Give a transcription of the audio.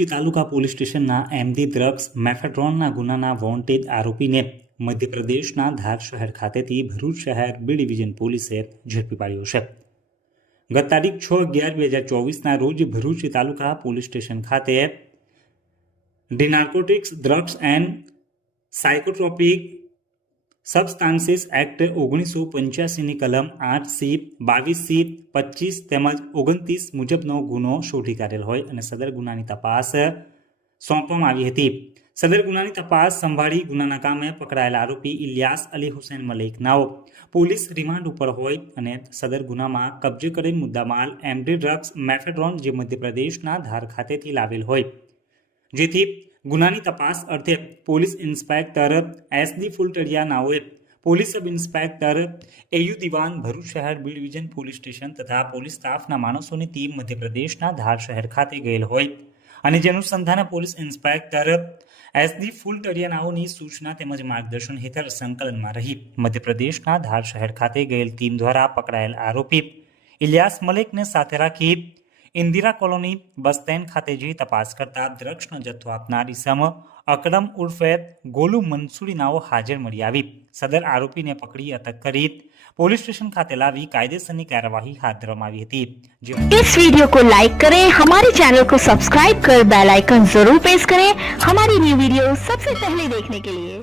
ભરૂચ તાલુકા police સ્ટેશનના MD drugs મેફેડ્રોનના ગુનાના wanted આરોપીને મધ્યપ્રદેશના ધાર શહેર ખાતેથી ભરૂચ શહેર બી ડિવિઝન પોલીસે ઝડપી પાડ્યો છે. ગત તારીખ 6/11/2024ના રોજ ભરૂચ તાલુકા પોલીસ સ્ટેશન ખાતે the narcotics drugs and psychotropic substances act 1985ની કલમ 8C, 22C, 25 તેમજ 29 મુજબનો ગુનો શોધી કાઢેલ હોય અને સદર ગુનાની તપાસ સોંપવામાં આવી હતી. સદર ગુનાની તપાસ સંભાળી ગુનાના કામે પકડાયેલા આરોપી ઇલિયાસ અલી હુસૈન મલિક નાઓ પોલીસ રિમાન્ડ ઉપર હોય અને સદર ગુનામાં કબજે કરેલ મુદ્દામાલ એમડી ડ્રગ્સ મેફેડ્રોન જે મધ્યપ્રદેશના ધાર ખાતેથી લાવેલ હોય, જેથી ગુનાની તપાસ અર્થે પોલીસ ઇન્સ્પેક્ટર SD ફુલટરિયા નાઓએ police sub inspector AU Diwan Bharuch શહેર બી ડિવિઝન પોલીસ સ્ટેશન તથા પોલીસ સ્ટાફના માણસોની ટીમ મધ્યપ્રદેશના ધાર શહેર ખાતે ગયેલ હોય અને જે અનુસંધાને પોલીસ ઇન્સ્પેક્ટર SD ફુલટરિયા નાઓની સૂચના તેમજ માર્ગદર્શન હેઠળ સંકલનમાં રહી મધ્યપ્રદેશના ધાર શહેર ખાતે ગયેલ ટીમ દ્વારા પકડાયેલ આરોપી ઇલિયાસ મલિકને સાથે રાખી ઇન્દિરા કોલોની બસ સ્ટેન્ડ ખાતે જઈ તપાસ કરતા ડ્રગ્સનો જથ્થો આપનાર ઇસમ અકરમ ઉર્ફે ગોલુ મંસૂરી નાઓ હાજર મળી આવી સદર આરોપીને પકડી અટક કરી पुलिस स्टेशन खाते लावी कायदेसरनी कार्यवाही हाथ धरવામાં આવી હતી. इस वीडियो को लाइक करें, हमारे चैनल को सब्सक्राइब कर बेल आइकन जरूर प्रेस करें हमारी न्यू वीडियो सबसे पहले देखने के लिए.